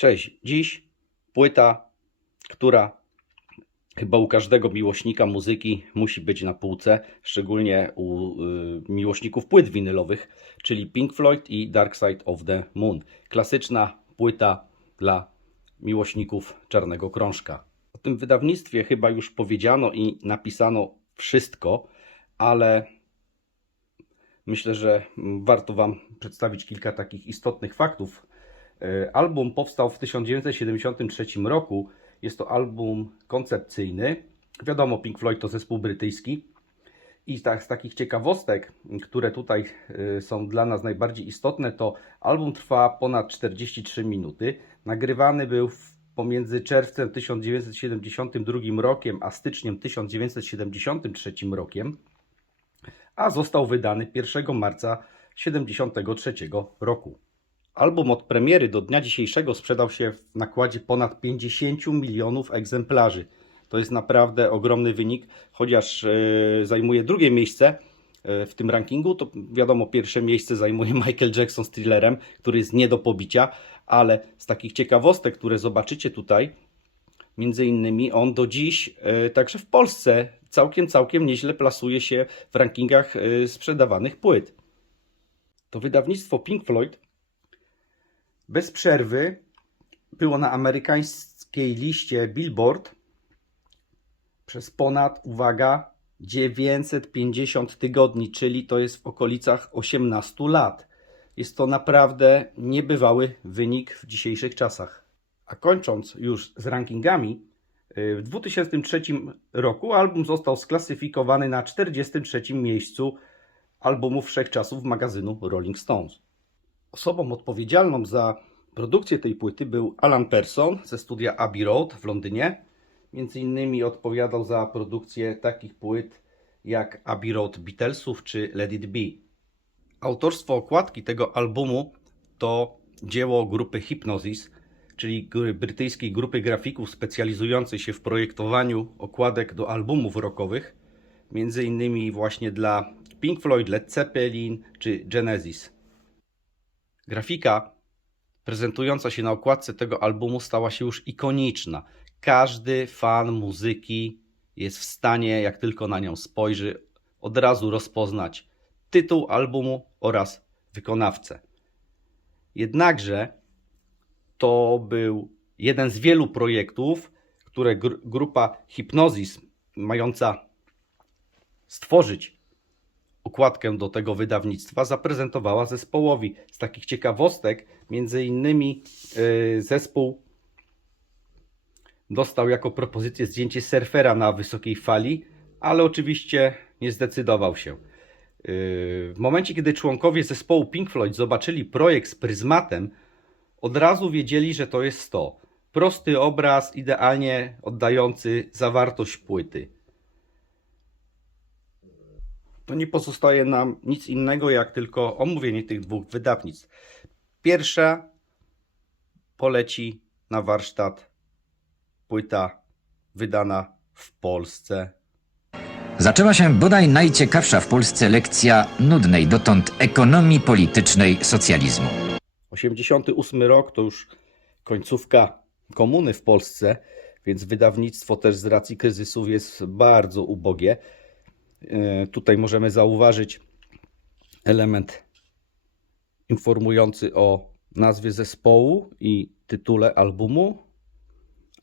Cześć. Dziś płyta, która chyba u każdego miłośnika muzyki musi być na półce, szczególnie u y, miłośników płyt winylowych, czyli Pink Floyd i Dark Side of the Moon. Klasyczna płyta dla miłośników Czarnego Krążka. O tym wydawnictwie chyba już powiedziano i napisano wszystko, ale myślę, że warto Wam przedstawić kilka takich istotnych faktów. E, Album powstał w 1973 roku. Jest to album koncepcyjny. Wiadomo, Pink Floyd to zespół brytyjski. I tak, z takich ciekawostek, które tutaj y, są dla nas najbardziej istotne, to album trwa ponad 43 minuty. Nagrywany był pomiędzy czerwcem 1972 rokiem a styczniem 1973 rokiem, a został wydany 1 marca 1973 roku. Album od premiery do dnia dzisiejszego sprzedał się w nakładzie ponad 50 milionów egzemplarzy. To jest naprawdę ogromny wynik, chociaż e, zajmuje drugie miejsce e, w tym rankingu, to wiadomo, pierwsze miejsce zajmuje Michael Jackson z thrillerem, który jest nie do pobicia, ale z takich ciekawostek, które zobaczycie tutaj, między innymi on do dziś, e, także w Polsce, całkiem, całkiem nieźle plasuje się w rankingach sprzedawanych płyt. To wydawnictwo Pink Floyd bez przerwy było na amerykańskiej liście Billboard przez ponad, uwaga, 950 tygodni, czyli to jest w okolicach 18 lat. Jest to naprawdę niebywały wynik w dzisiejszych czasach. A kończąc już z rankingami, y, w 2003 roku album został sklasyfikowany na 43 miejscu albumów wszechczasów magazynu Rolling Stones. Osobą odpowiedzialną za produkcję tej płyty był Alan Persson ze studia Abbey Road w Londynie. Między innymi odpowiadał za produkcję takich płyt jak Abbey Road Beatlesów czy Let It Be. Autorstwo okładki tego albumu to dzieło grupy Hypnosis, czyli brytyjskiej grupy grafików specjalizującej się w projektowaniu okładek do albumów rockowych, między innymi właśnie dla Pink Floyd, Led Zeppelin czy Genesis. Grafika prezentująca się na okładce tego albumu stała się już ikoniczna. Każdy fan muzyki jest w stanie, jak tylko na nią spojrzy, od razu rozpoznać tytuł albumu oraz wykonawcę. Jednakże to był jeden z wielu projektów, które gr- grupa Hypnosis, mająca stworzyć okładkę do tego wydawnictwa zaprezentowała zespołowi. Z takich ciekawostek, między innymi yy, zespół dostał jako propozycję zdjęcie surfera na wysokiej fali, ale oczywiście nie zdecydował się. Yy, W momencie, kiedy członkowie zespołu Pink Floyd zobaczyli projekt z pryzmatem, od razu wiedzieli, że to jest to. Prosty obraz, idealnie oddający zawartość płyty to nie pozostaje nam nic innego, jak tylko omówienie tych dwóch wydawnictw. Pierwsza poleci na warsztat płyta wydana w Polsce. Zaczęła się bodaj najciekawsza w Polsce lekcja nudnej dotąd ekonomii politycznej socjalizmu. 88 rok to już końcówka komuny w Polsce, więc wydawnictwo też z racji kryzysów jest bardzo ubogie. E, Tutaj możemy zauważyć element informujący o nazwie zespołu i tytule albumu,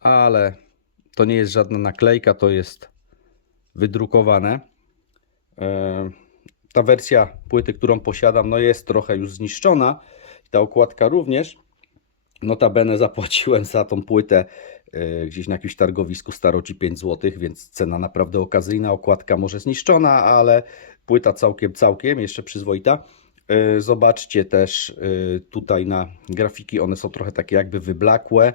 ale to nie jest żadna naklejka, to jest wydrukowane. E, Ta wersja płyty, którą posiadam, no jest trochę już zniszczona. Ta okładka również. Notabene zapłaciłem za tą płytę gdzieś na jakimś targowisku staroci 5 zł, więc cena naprawdę okazyjna. Okładka może zniszczona, ale płyta całkiem, całkiem jeszcze przyzwoita. E, Zobaczcie też e, tutaj na grafiki, one są trochę takie jakby wyblakłe.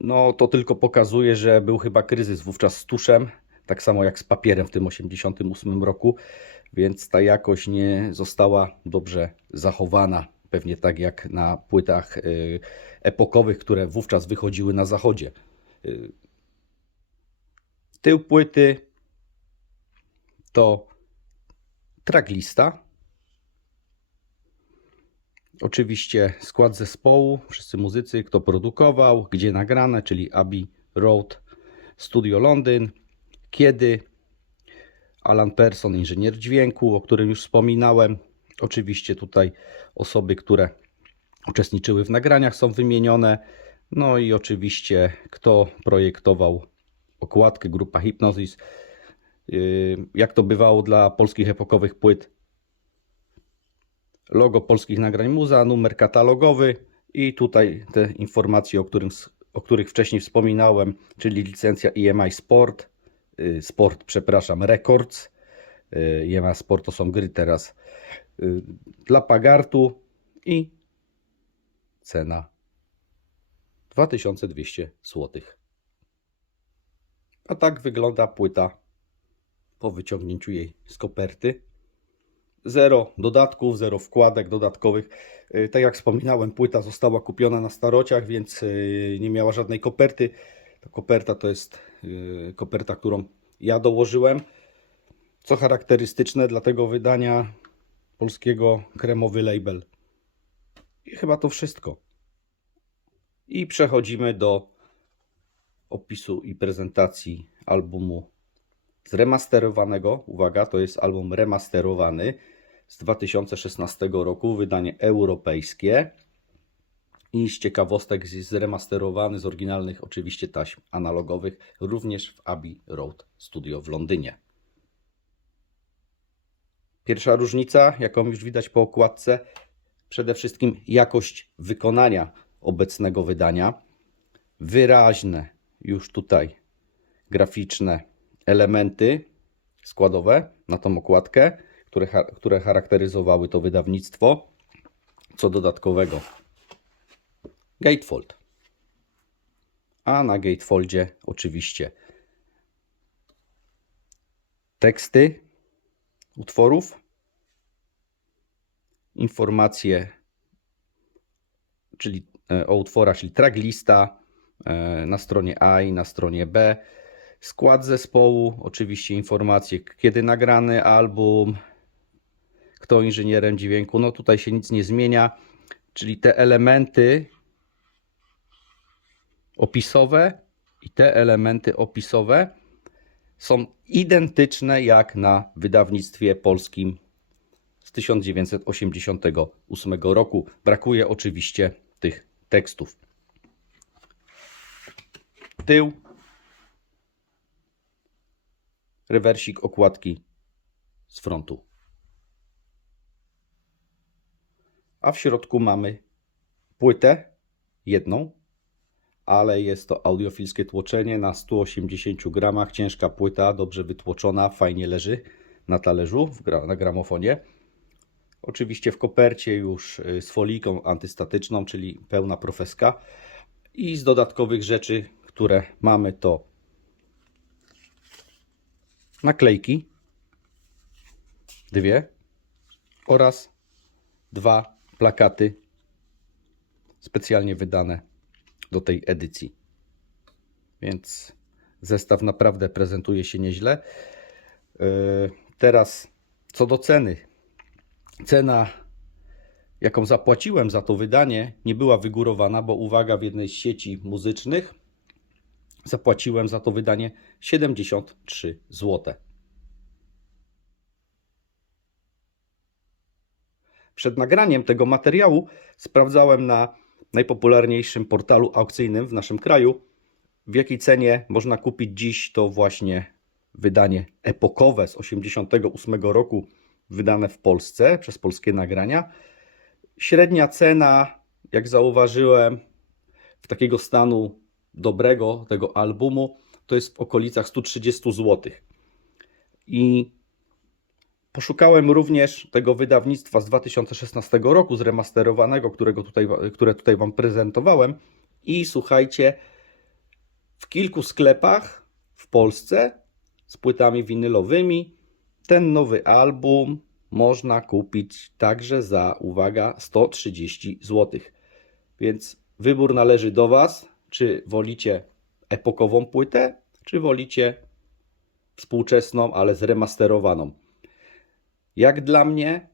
No to tylko pokazuje, że był chyba kryzys wówczas z tuszem, tak samo jak z papierem w tym 88 roku, więc ta jakość nie została dobrze zachowana. Pewnie tak jak na płytach y, epokowych, które wówczas wychodziły na zachodzie. Y, Tył płyty to tracklista. Oczywiście skład zespołu, wszyscy muzycy, kto produkował, gdzie nagrane, czyli Abbey Road Studio Londyn, kiedy Alan Persson, inżynier dźwięku, o którym już wspominałem. Oczywiście tutaj osoby, które uczestniczyły w nagraniach są wymienione. No i oczywiście kto projektował okładkę, grupa Hypnosis. Yy, Jak to bywało dla polskich epokowych płyt, logo polskich nagrań muza, numer katalogowy i tutaj te informacje, o, którym, o których wcześniej wspominałem, czyli licencja EMI Sport, y, Sport, przepraszam, Records. Y, EMI Sport to są gry teraz dla Pagartu i cena 2200 zł. A tak wygląda płyta po wyciągnięciu jej z koperty. Zero dodatków, zero wkładek dodatkowych. Yy, Tak jak wspominałem, płyta została kupiona na starociach, więc yy, nie miała żadnej koperty. Ta koperta to jest koperta, którą ja dołożyłem. Co charakterystyczne dla tego wydania polskiego kremowy label. I chyba to wszystko. I przechodzimy do opisu i prezentacji albumu zremasterowanego. Uwaga, to jest album remasterowany z 2016 roku, wydanie europejskie. I z ciekawostek jest zremasterowany z oryginalnych oczywiście taśm analogowych, również w Abbey Road Studio w Londynie. Pierwsza różnica, jaką już widać po okładce, przede wszystkim jakość wykonania obecnego wydania. Wyraźne już tutaj graficzne elementy składowe na tą okładkę, które, które charakteryzowały to wydawnictwo. Co dodatkowego? Gatefold. A na gatefoldzie oczywiście teksty utworów, informacje czyli e, o utworach, czyli tracklista e, na stronie A i na stronie B. Skład zespołu, oczywiście informacje, kiedy nagrany album, kto inżynierem dźwięku. No tutaj się nic nie zmienia, czyli te elementy opisowe i te elementy opisowe są identyczne jak na wydawnictwie polskim z 1988 roku. Brakuje oczywiście tych tekstów. Tył. Rewersik okładki z frontu. A w środku mamy płytę jedną, ale jest to audiofilskie tłoczenie na 180 gramach. Ciężka płyta, dobrze wytłoczona, fajnie leży na talerzu na gramofonie. Oczywiście w kopercie już y, z foliką antystatyczną, czyli pełna profeska. I z dodatkowych rzeczy, które mamy, to naklejki, dwie, oraz dwa plakaty specjalnie wydane do tej edycji. Więc zestaw naprawdę prezentuje się nieźle. Yy, Teraz co do ceny. Cena, jaką zapłaciłem za to wydanie, nie była wygórowana, bo uwaga, w jednej z sieci muzycznych zapłaciłem za to wydanie 73 zł. Przed nagraniem tego materiału sprawdzałem na najpopularniejszym portalu aukcyjnym w naszym kraju, w jakiej cenie można kupić dziś to właśnie wydanie epokowe z 88 roku, wydane w Polsce przez polskie nagrania. Średnia cena, jak zauważyłem, w takiego stanu dobrego tego albumu, to jest w okolicach 130 zł. I poszukałem również tego wydawnictwa z 2016 roku, zremasterowanego, którego tutaj, które tutaj Wam prezentowałem. I słuchajcie, w kilku sklepach w Polsce z płytami winylowymi ten nowy album można kupić także za, uwaga, 130 zł. Więc wybór należy do Was, czy wolicie epokową płytę, czy wolicie współczesną, ale zremasterowaną. Jak dla mnie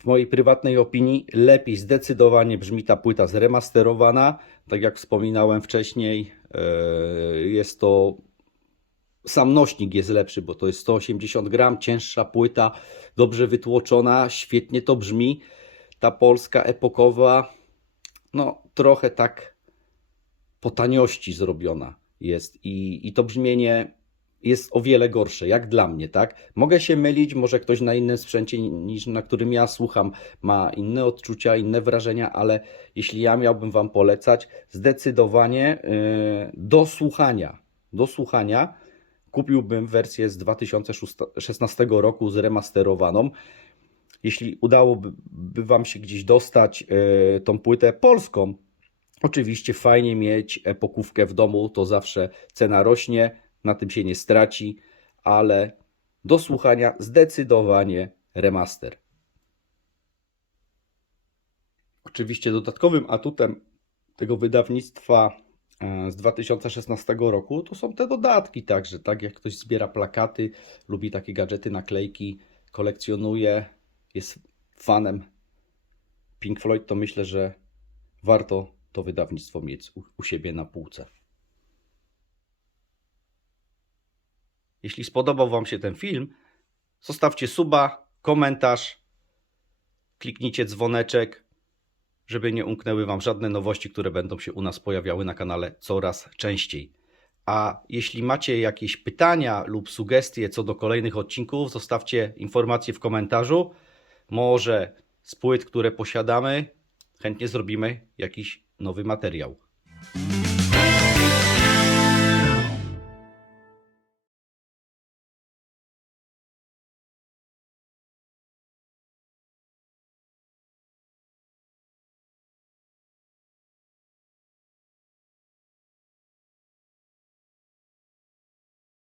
w mojej prywatnej opinii lepiej zdecydowanie brzmi ta płyta zremasterowana. Tak jak wspominałem wcześniej, e, jest to sam nośnik jest lepszy, bo to jest 180 gram, cięższa płyta, dobrze wytłoczona, świetnie to brzmi. Ta polska epokowa, no trochę tak po taniości zrobiona jest i, i to brzmienie jest o wiele gorsze, jak dla mnie, tak? Mogę się mylić, może ktoś na innym sprzęcie niż na którym ja słucham ma inne odczucia, inne wrażenia, ale jeśli ja miałbym Wam polecać, zdecydowanie yy, do słuchania, do słuchania kupiłbym wersję z 2016 roku zremasterowaną. Jeśli udałoby by Wam się gdzieś dostać yy, tą płytę polską, oczywiście fajnie mieć epokówkę w domu, to zawsze cena rośnie, na tym się nie straci, ale do słuchania zdecydowanie remaster. Oczywiście dodatkowym atutem tego wydawnictwa e, z 2016 roku to są te dodatki także, tak jak ktoś zbiera plakaty, lubi takie gadżety, naklejki, kolekcjonuje, jest fanem Pink Floyd, to myślę, że warto to wydawnictwo mieć u, u siebie na półce. Jeśli spodobał Wam się ten film, zostawcie suba, komentarz, kliknijcie dzwoneczek, żeby nie umknęły Wam żadne nowości, które będą się u nas pojawiały na kanale coraz częściej. A jeśli macie jakieś pytania lub sugestie co do kolejnych odcinków, zostawcie informacje w komentarzu. Może z płyt, które posiadamy, chętnie zrobimy jakiś nowy materiał.